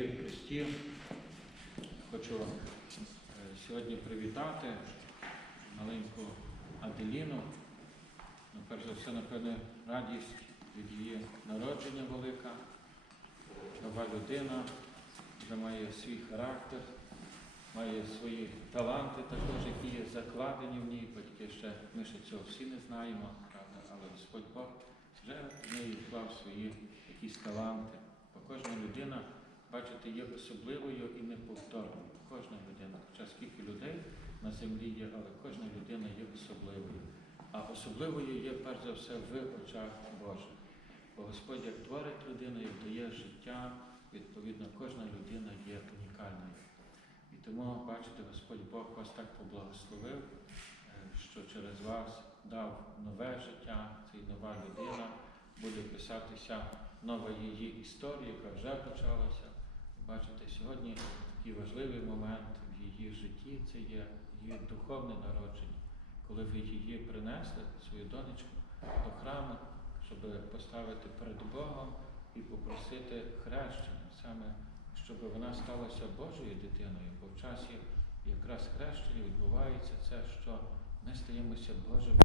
Дорогі в Христі, хочу е, сьогодні привітати маленьку Аделіну. Ну, перш за все, напевне, радість від її народження велика. Нова людина, вже має свій характер, має свої таланти також, які є закладені в ній. Батьки ще ми ще цього всі не знаємо, але Господь Бог вже в неї вклав свої якісь таланти. Бо кожна людина, бачите, є особливою і неповторною. Кожна людина, хоча скільки людей на землі є, але кожна людина є особливою. А особливою є перш за все в очах Божих. Бо Господь як творить людину, як дає життя, відповідно, кожна людина є унікальною. І тому, бачите, Господь Бог вас так поблагословив, е, що через вас дав нове життя, це й нова людина, буде писатися нова її історія, яка вже почалася. Бачите, сьогодні такий важливий момент в її житті це є її духовне народження, коли ви її принесли, свою донечку, до храму, щоб поставити перед Богом і попросити хрещення, саме щоб вона сталася Божою дитиною, бо в часі якраз хрещення відбувається це, що ми стаємося Божими